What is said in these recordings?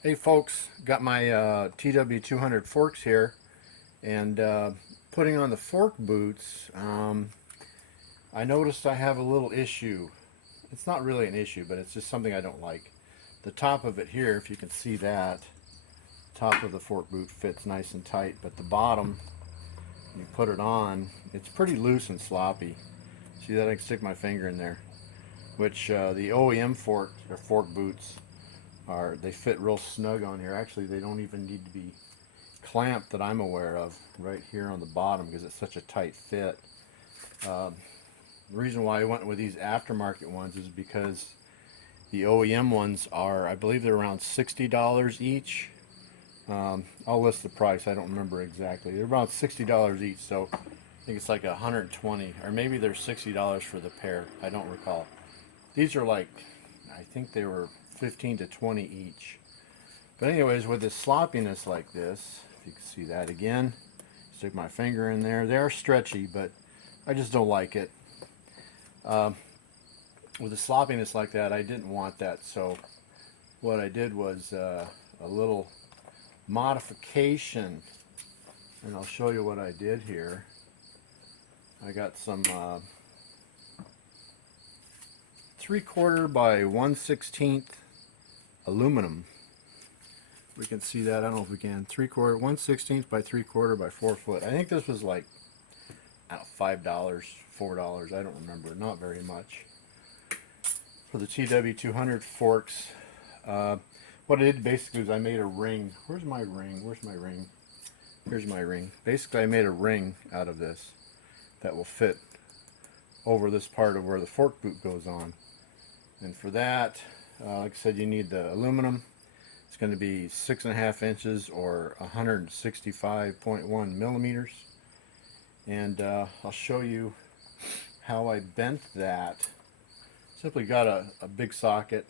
Hey folks, got my TW200 forks here, and putting on the fork boots, I noticed I have a little issue. It's not really an issue, but it's just something I don't like. The top of it here, if you can see that, top of the fork boot fits nice and tight, but the bottom, you put it on, it's pretty loose and sloppy. See that? I can stick my finger in there, which the OEM fork or fork boots they fit real snug on here. Actually, they don't even need to be clamped that I'm aware of right here on the bottom because it's such a tight fit. Uh, the reason why I went with these aftermarket ones is because the OEM ones are, I believe they're around $60 each. I'll list the price. I don't remember exactly. They're about $60 each, so I think it's like 120, or maybe they're $60 for the pair. I don't recall. These are like, I think they were 15 to 20 each. But anyways, with this sloppiness like this, if you can see that again, stick my finger in there. They're stretchy, but I just don't like it. Um, with the sloppiness like that, I didn't want that. So what I did was a little modification, and I'll show you what I did here. I got some 3/4 by 1/16 aluminum. We can see that. I don't know if we can. 3/4, 1/16 by 3/4 by 4 foot. I think this was like, I don't know, $5, $4. I don't remember. Not very much. For the TW200 forks, what I did basically was I made a ring. Where's my ring? Where's my ring? Here's my ring. Basically, I made a ring out of this that will fit over this part of where the fork boot goes on. And for that, like I said, you need the aluminum. It's going to be 6.5 inches or 165.1 millimeters. And I'll show you how I bent that. Simply got a big socket.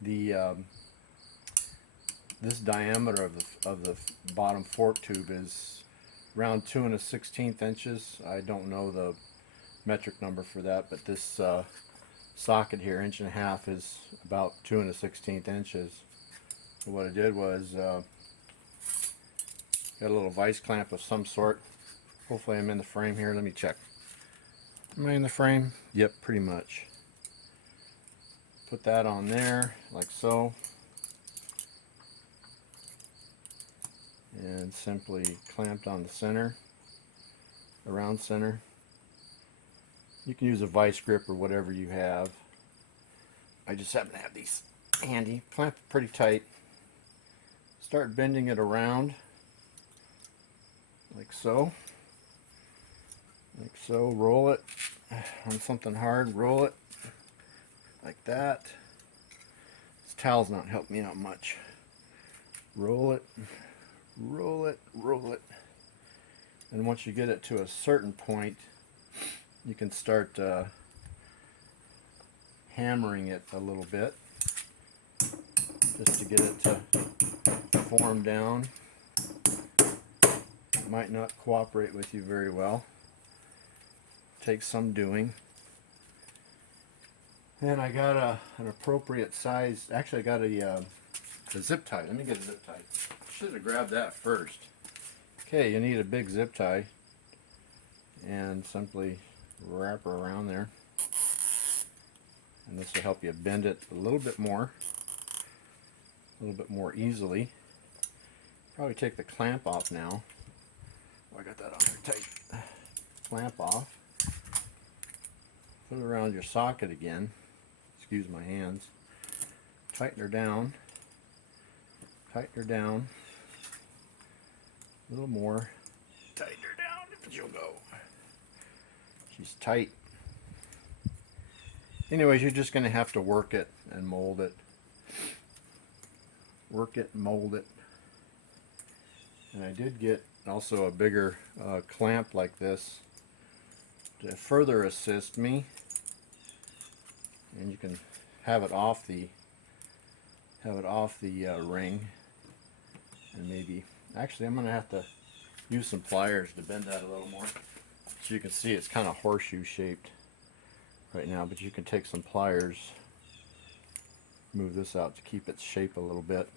The this diameter of the bottom fork tube is around 2 1/16 inches. I don't know the metric number for that, but this socket here, 1.5 inches, is about 2 1/16 inches. So what I did was got a little vice clamp of some sort. Hopefully I'm in the frame here. Let me check. Am I in the frame? Yep, pretty much. Put that on there like so, and simply clamped on the center, around center. You can use a vice grip or whatever you have. I just happen to have these handy. Clamp it pretty tight. Start bending it around like so. Like so. Roll it on something hard. Roll it like that. This towel's not helping me out much. Roll it, roll it, roll it. And once you get it to a certain point, you can start hammering it a little bit just to get it to form down. It might not cooperate with you very well. Takes some doing. And I got an appropriate size. Actually, I got a zip tie. Let me get a zip tie. Should have grabbed that first. Okay, you need a big zip tie, and simply wrap her around there. And this will help you bend it a little bit more easily. Probably take the clamp off now. Oh, I got that on there tight. Clamp off. Put it around your socket again. Excuse my hands. Tighten her down. Tighten her down. A little more. Tighten her down if she'll go. She's tight. Anyways, you're just going to have to work it and mold it. Work it and mold it. And I did get also a bigger clamp like this to further assist me. And you can have it off the ring, and maybe actually I'm gonna have to use some pliers to bend that a little more. So you can see it's kind of horseshoe shaped right now, but you can take some pliers, move this out to keep its shape a little bit.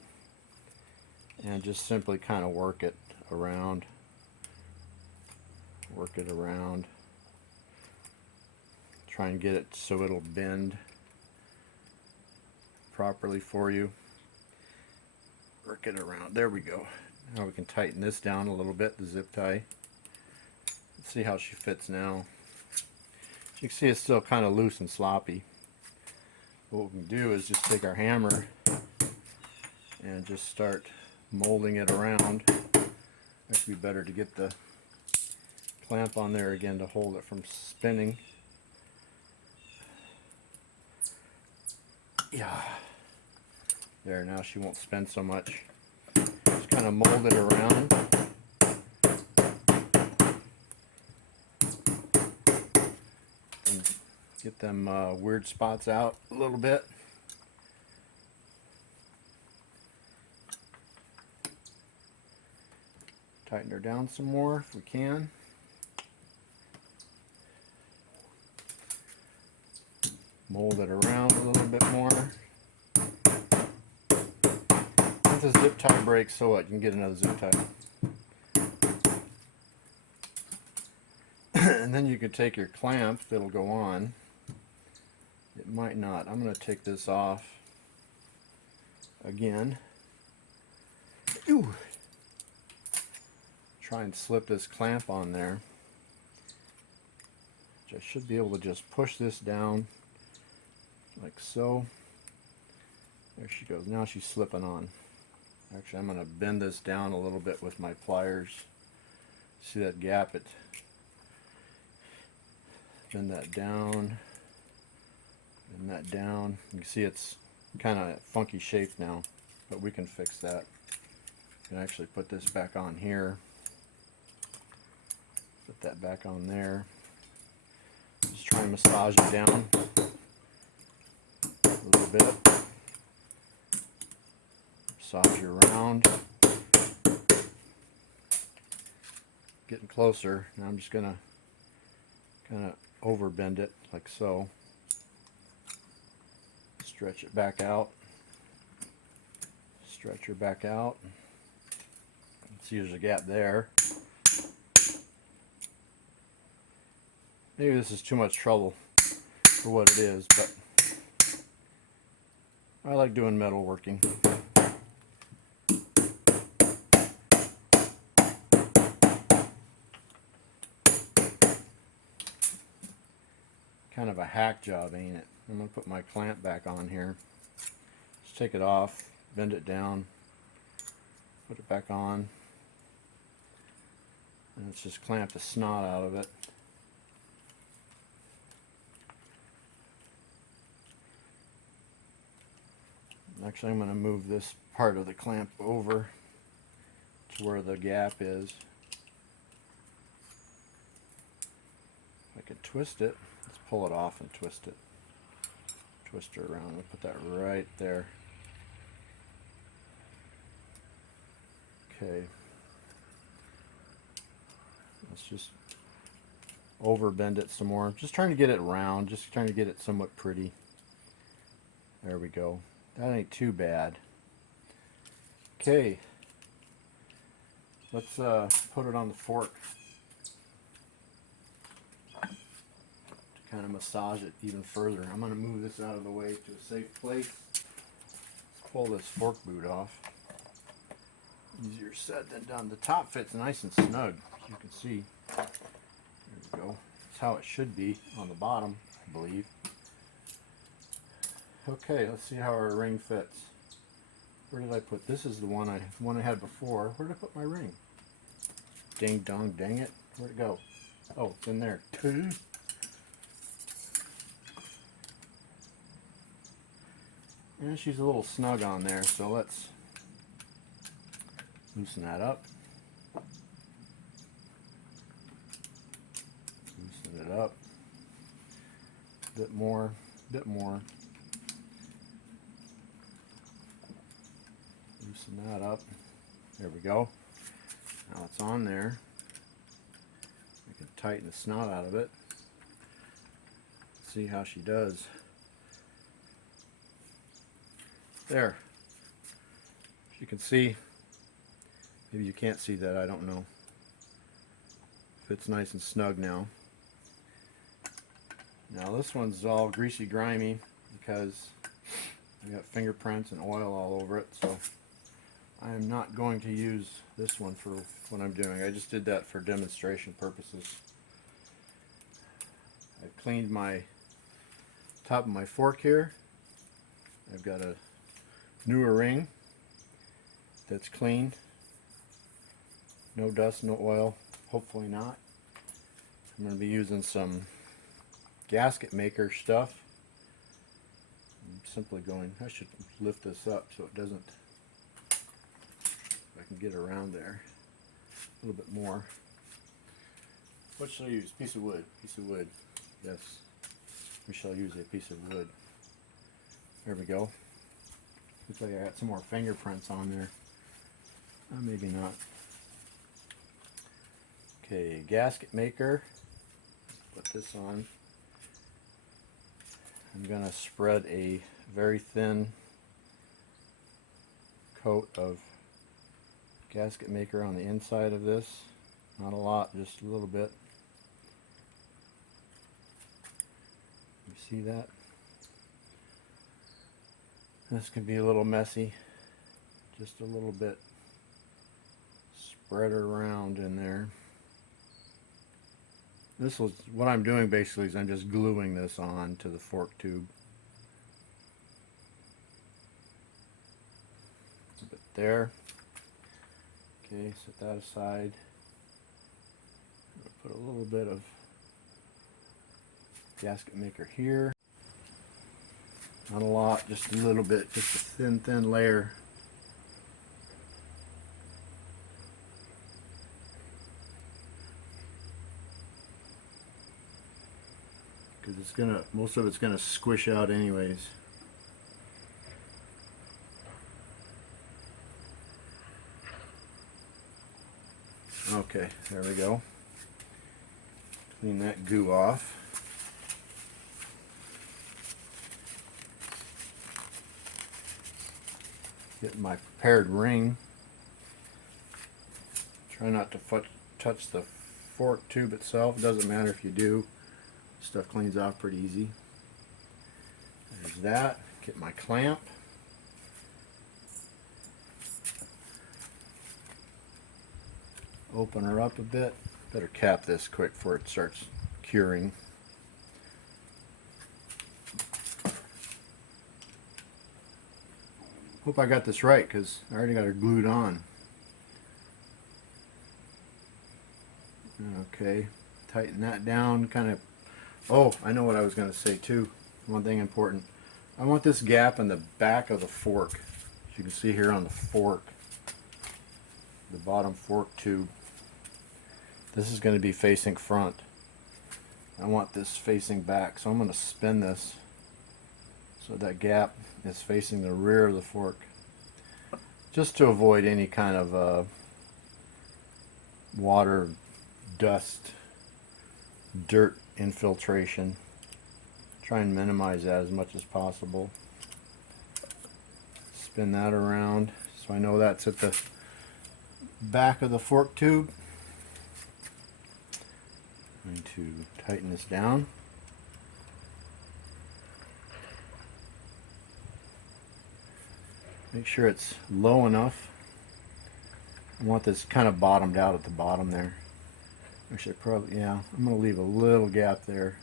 and just simply kind of work it around. Work it around. Try and get it so it'll bend properly for you. Work it around. There we go. Now we can tighten this down a little bit, the zip tie. Let's see how she fits now. As you can see, it's still kind of loose and sloppy. What we can do is just take our hammer and just start molding it around. Might be better to get the clamp on there again to hold it from spinning. Yeah. There, now she won't spin so much. Just kind of mold it around. And get them weird spots out a little bit. Tighten her down some more if we can. Mold it around a little bit more. If the zip tie breaks, so what? You can get another zip tie. And then you can take your clamp that'll go on. It might not. I'm going to take this off again. Ooh. Try and slip this clamp on there. I should be able to just push this down like so. There she goes. Now she's slipping on. Actually, I'm going to bend this down a little bit with my pliers. See that gap? Bend that down. Bend that down. You can see it's kind of funky shape now, but we can fix that. You can actually put this back on here. Put that back on there. Just try and massage it down a little bit. Massage it around. Getting closer. Now I'm just going to kind of over bend it like so. Stretch it back out. Stretch her back out. See, there's a gap there. Maybe this is too much trouble for what it is, but I like doing metalworking. Kind of a hack job, ain't it? I'm going to put my clamp back on here. Just take it off, bend it down, put it back on, and let's just clamp the snot out of it. Actually, I'm going to move this part of the clamp over to where the gap is. I can twist it. Let's pull it off and twist it. Twist her around and put that right there. Okay. Let's just over bend it some more. Just trying to get it round, just trying to get it somewhat pretty. There we go. That ain't too bad. Okay. Let's put it on the fork. Kind of massage it even further. I'm going to move this out of the way to a safe place. Let's pull this fork boot off. Easier said than done. The top fits nice and snug, as you can see. There we go. That's how it should be on the bottom, I believe. Okay, let's see how our ring fits. Where did I put this? Is the one I had before. Where did I put my ring? Ding dong, dang it. Where'd it go? Oh, it's in there. And she's a little snug on there, so let's loosen that up. Loosen it up. Bit more, bit more. Loosen that up. There we go. Now it's on there. I can tighten the snot out of it. See how she does. There. As you can see, Maybe you can't see that, I don't know. Fits nice and snug now. Now this one's all greasy grimy because I got fingerprints and oil all over it, so I'm not going to use this one for what I'm doing. I just did that for demonstration purposes. I've cleaned my top of my fork here. I've got a newer ring that's clean. No dust, no oil. Hopefully not. I'm going to be using some gasket maker stuff. I'm simply going, I should lift this up so it doesn't, I can get around there a little bit more. What shall I use? Piece of wood. Piece of wood. Yes. We shall use a piece of wood. There we go. Looks like I got some more fingerprints on there. Maybe not. Okay, gasket maker. Put this on. I'm going to spread a very thin coat of gasket maker on the inside of this. Not a lot, just a little bit. You see that? This can be a little messy. Just a little bit. Spread it around in there. This was what I'm doing basically is I'm just gluing this on to the fork tube. A bit there. Okay, set that aside. Put a little bit of gasket maker here. Not a lot, just a little bit, just a thin layer. Because it's gonna, most of it's gonna squish out anyways. Okay, there we go. Clean that goo off. Get my prepared ring. Try not to touch the fork tube itself. Doesn't matter if you do. Stuff cleans off pretty easy. There's that. Get my clamp. Open her up a bit. Better cap this quick before it starts curing. Hope I got this right because I already got her glued on. Okay, tighten that down kind of. Oh, I know what I was going to say too. One thing important. I want this gap in the back of the fork. As you can see here on the fork, the bottom fork tube. This is going to be facing front. I want this facing back, so I'm going to spin this so that gap is facing the rear of the fork, just to avoid any kind of water, dust, dirt infiltration. Try and minimize that as much as possible. Spin that around so I know that's at the back of the fork tube. I'm going to tighten this down. Make sure it's low enough. I want this kind of bottomed out at the bottom there. Actually, probably, yeah, I'm going to leave a little gap there.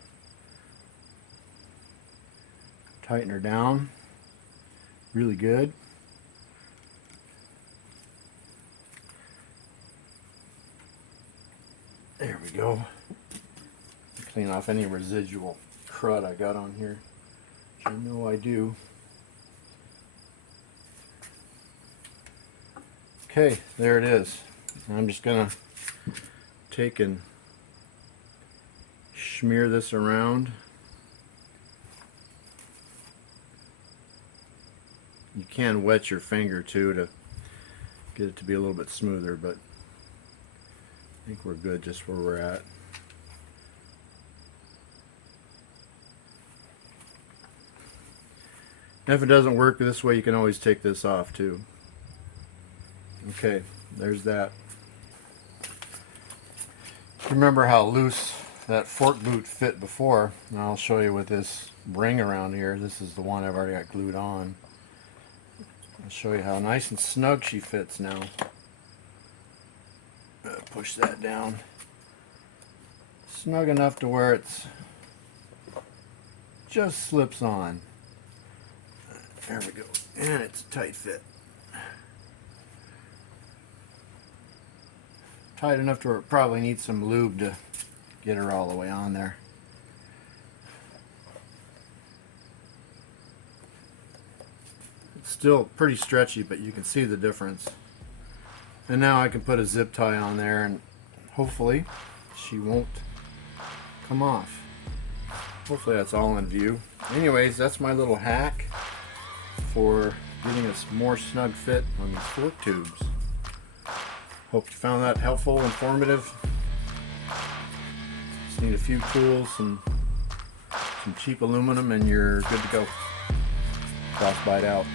Tighten her down really good. There we go. Clean off any residual crud I got on here, which I know I do. Okay, there it is. I'm just gonna take and smear this around. You can wet your finger too to get it to be a little bit smoother, but I think we're good just where we're at. And if it doesn't work this way, you can always take this off too. Okay, there's that. Remember how loose that fork boot fit before? Now I'll show you with this ring around here. This is the one I've already got glued on. I'll show you how nice and snug she fits now. Push that down. Snug enough to where it's just slips on. There we go. And it's a tight fit. Tight enough to where it probably needs some lube to get her all the way on there. It's still pretty stretchy, but you can see the difference. And now I can put a zip tie on there and hopefully she won't come off. Hopefully that's all in view. Anyways, that's my little hack for getting a more snug fit on these fork tubes. Hope you found that helpful, informative. Just need a few tools and some cheap aluminum and you're good to go. Frostbite out.